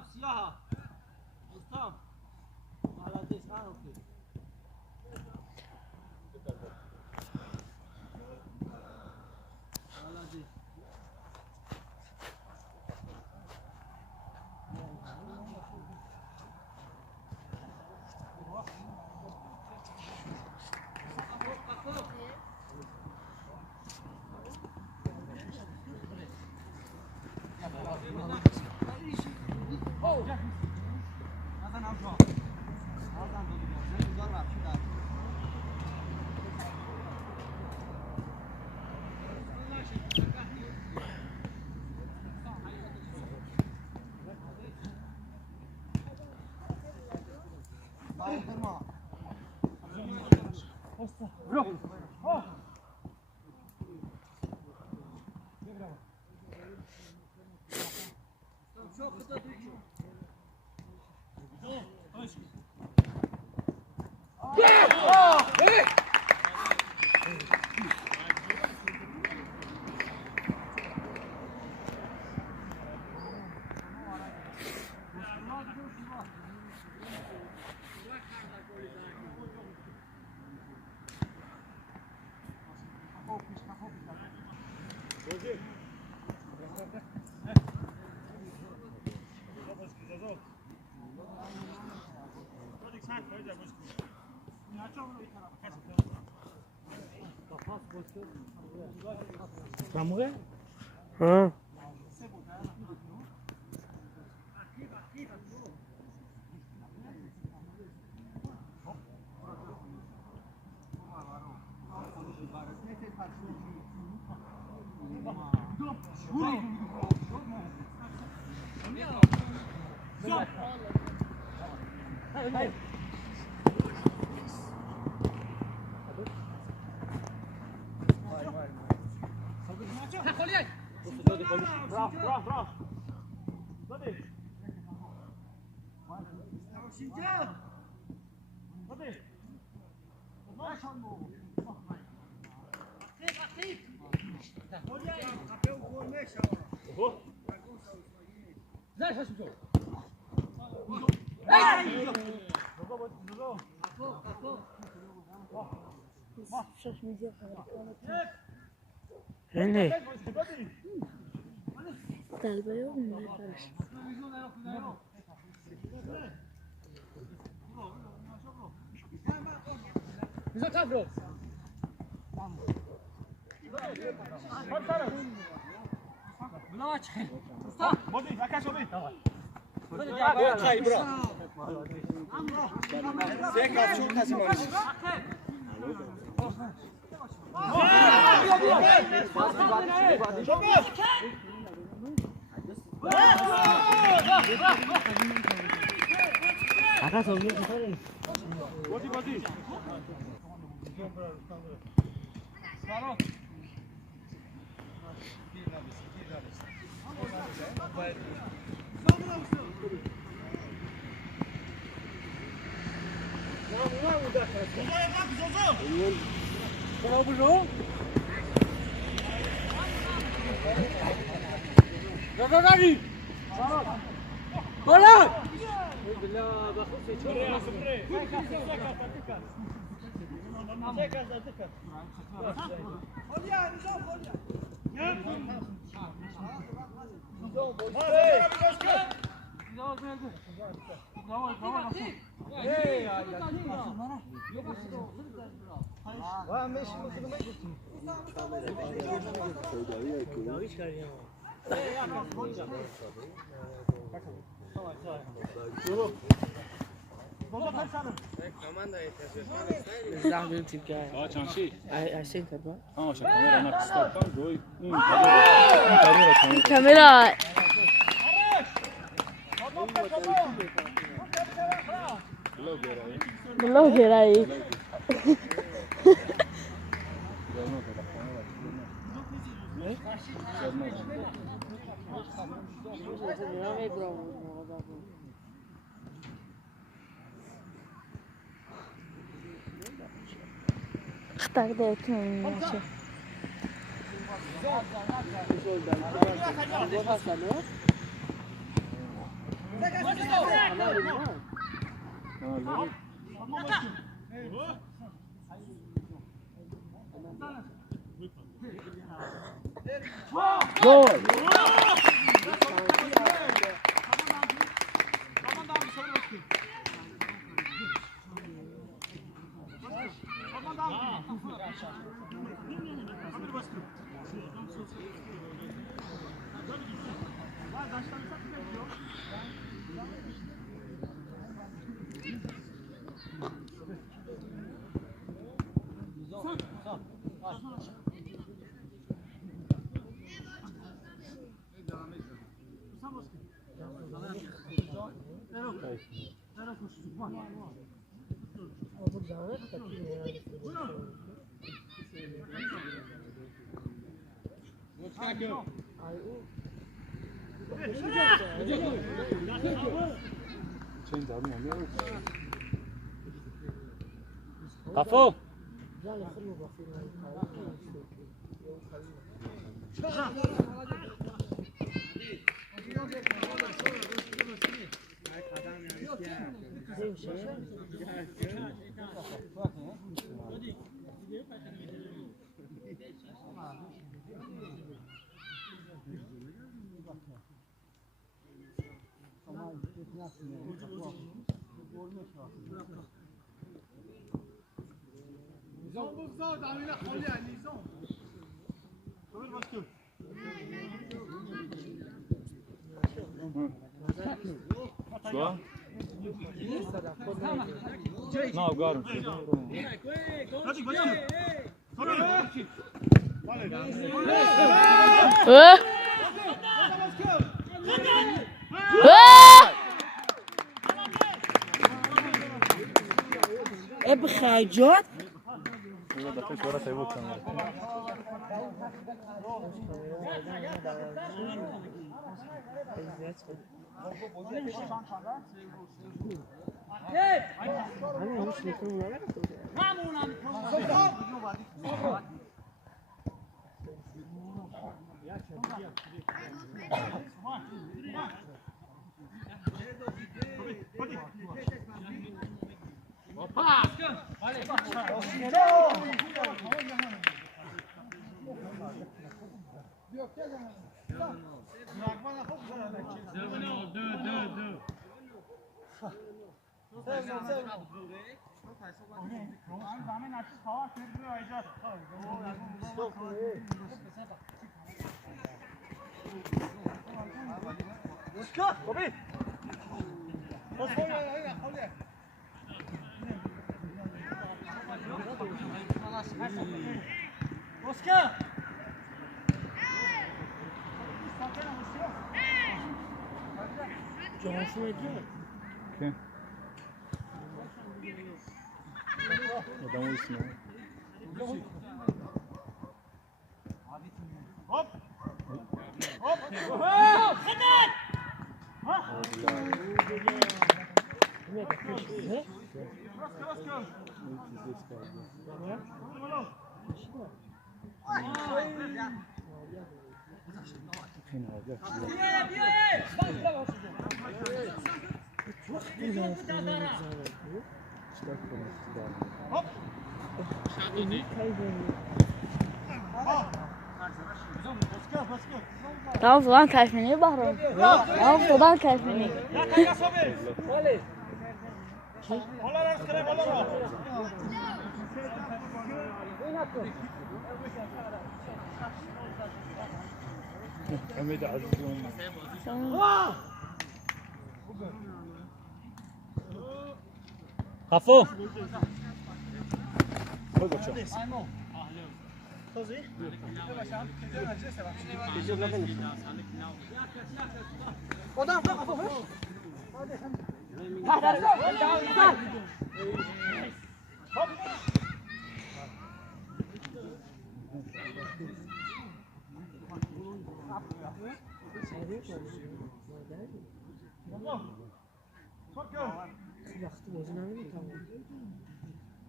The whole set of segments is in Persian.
سیاه دوستان حالا دیشان اوکی حالا دیش Kamu ها Anne. Talba yok mu? Bize kadro. بلا چه Bodi, jaka sobie? چای برا Czeka, córka się modli. Aka sobie tutaj. Bodi, bodi. زحمت تیم که چانشی؟ اشین کرد. آه کامera na stoppa doi. کامera. بلوگرایی. اختار دهتون میشه. Gol! Kafo! Quoi? Non, regarde. بخجات Quem? Vou dar isso, não. Tamam falan kayfini bakıyorum. Tamam falan kayfini. حميد عزوم خفو خذ بچه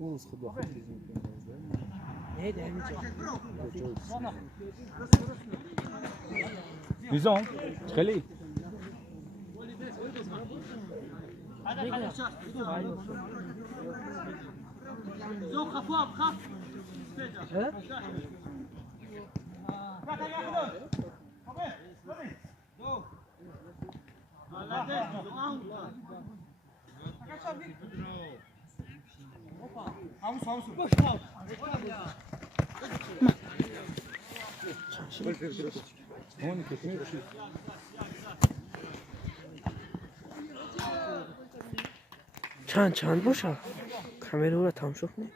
اوز خد واحد Disons, خليه زو خفاف خف چند باشه کامera رو تماشا کنی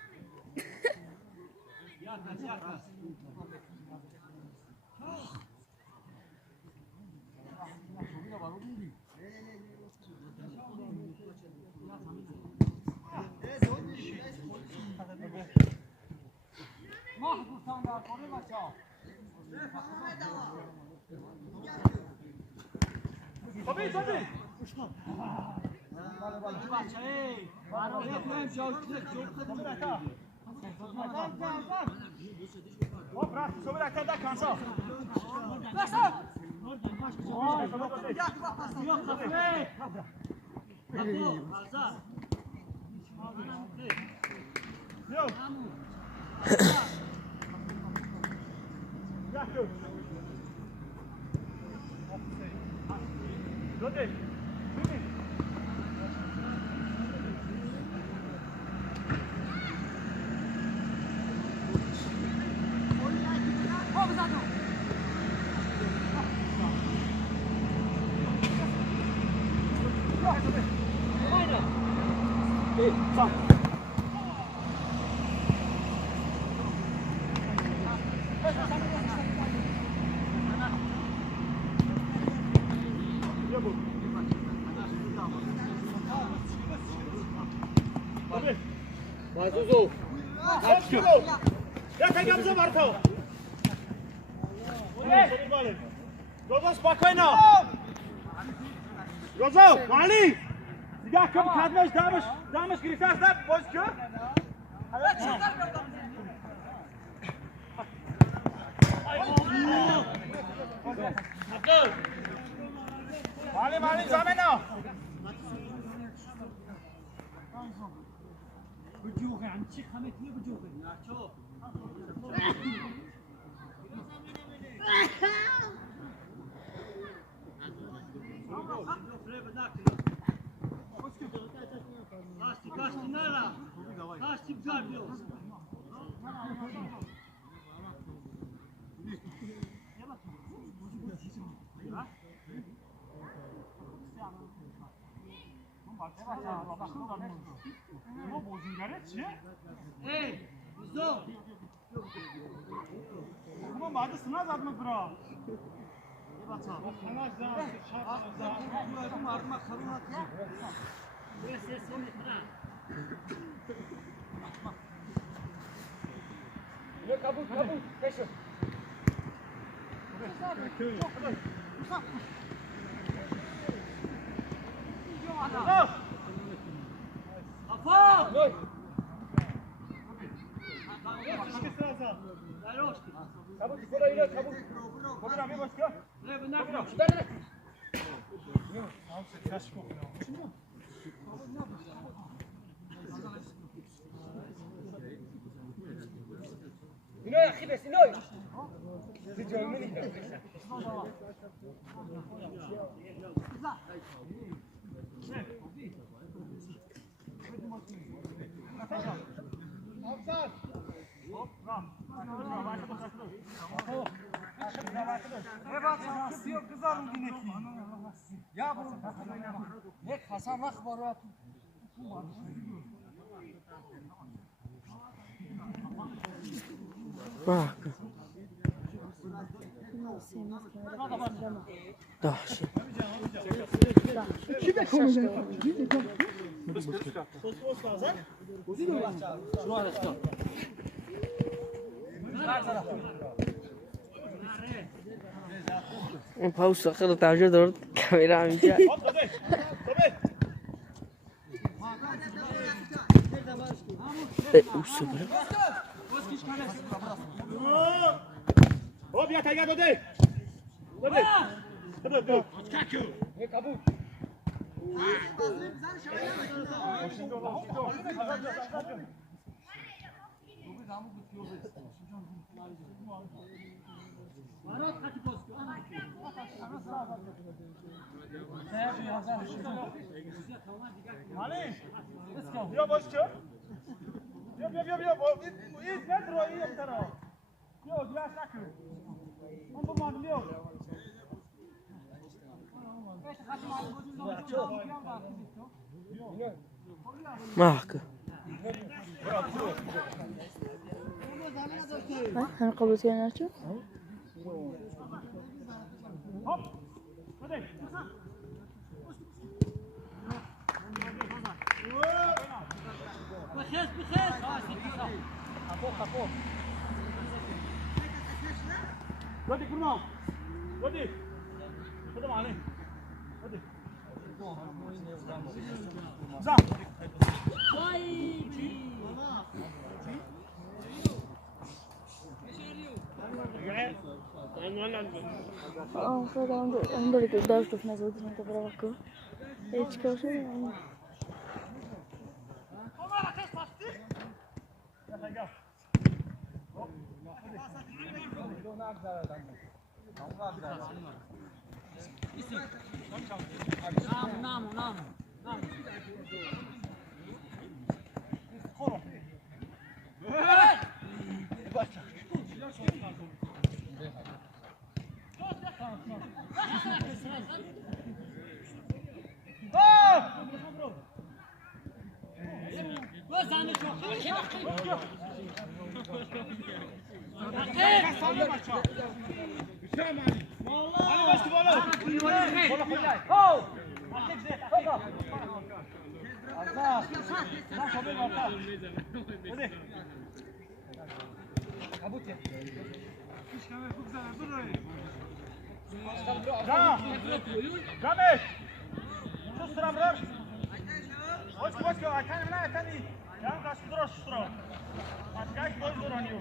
Rozo, Mali! Nigah kım kadmış damış girişler de boş kö. Mali zamena. بجوغي عم تشيخ خمتني بجوغي شوف Kaçtı nara? Kaçtı bgardiyo. Ey, zo. Ama bazı sınav zadmı bro. Kabul. Peşin. Afa! Kabul sonra ile kabul. Kabul abi başka. Ne bunlar? Sinoy akhi be Sinoy. Tijamini. Afsar. Hop, ram. Evet, siyah kızarım dineki. Ya bu. Ne Hasan akbaru. bak Dahşi این پاوس خیلی توجه دارد کامیرا همینجا او سوپر Hop ya tayga dode. Dode. Dode. Kaku. Ne kabul. برات خطی پاس کن. علی بیا باش چه بیا این ندرو این طرف بیا گلاس نکن اون برمان بیا معك هم قبضتين نرجو هوب بدي بخير خفوف ودي كرمام ودي خدم عليه ودي زا المفروض عنده اللي قدامك في ناس ودي انت براكو ايش كوشن نام جامد شو سرام روش واسكو عشان لا تاني يا قاس دروش سرام عشان كويس درانيو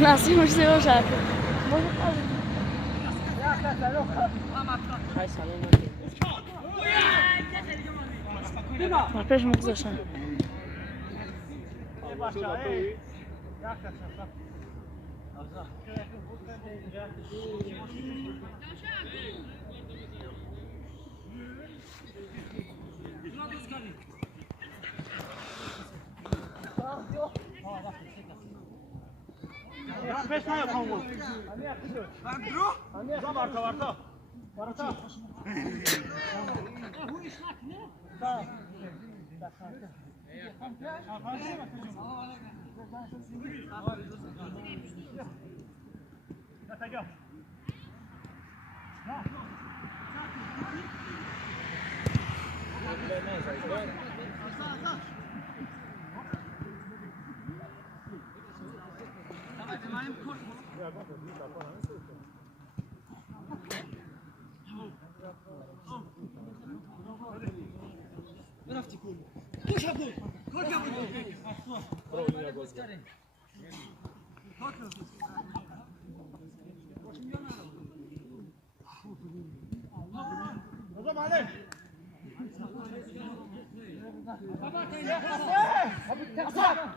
Nasıl müşteri şarkı. Опять мог зашел. Beş tane yapalım. Zam arka.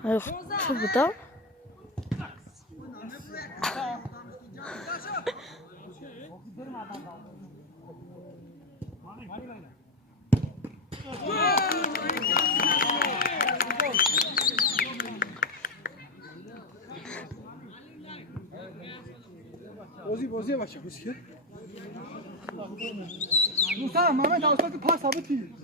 Yok, çok bu da. بازی بچه بسیار موسا محمد اوسط پاس ثابتی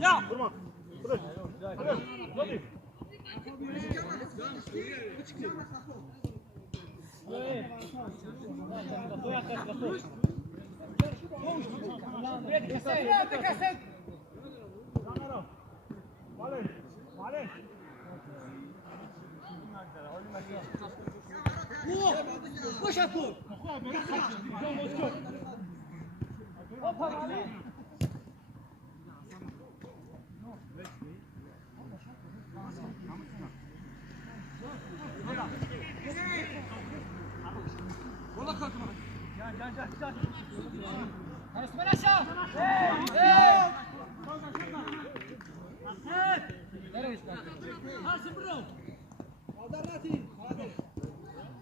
Ja! Zodih!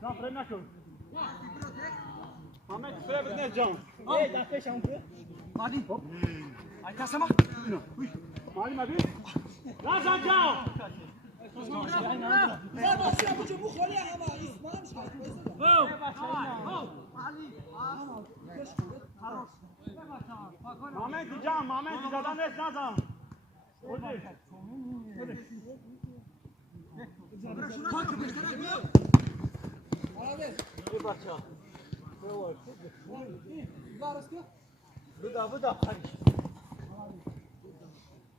Can, vrei nașul. Mamet, trebuie ne Can. Ei, dacă ești un peu. Madi. Ai ca să mă? Mali, mai bine? Lasă, Can! Momenti, Can, momenti, da ne nazad. Uite. Vıda.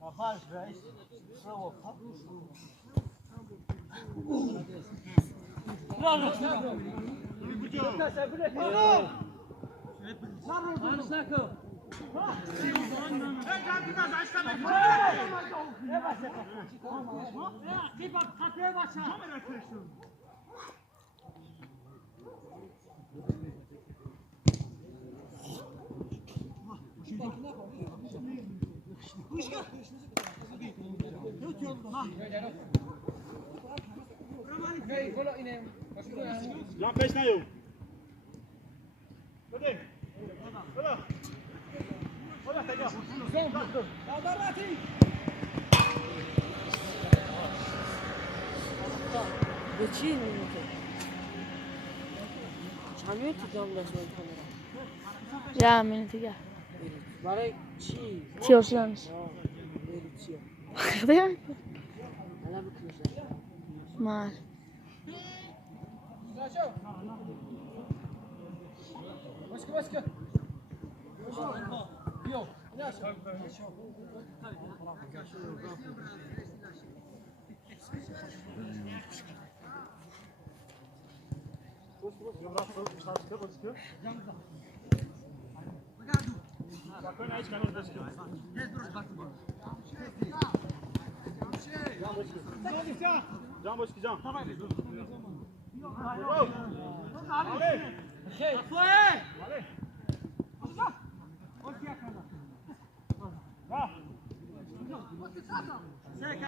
Afaş reis. Bravo. Bravo. Can peş ne yok? Hadi. Hadi. Hadi tega. به چی نمی‌کنی؟ چند تا جام داشت این کامera؟ Ya minutiga. برای چی؟ Tiyorsanız. برای چی؟ Değil mi? الان بکنیش. Mal. Başka. Yok. Spokojnie, idź kamerę do sklepu. Can boşki Can. Ali. Ali.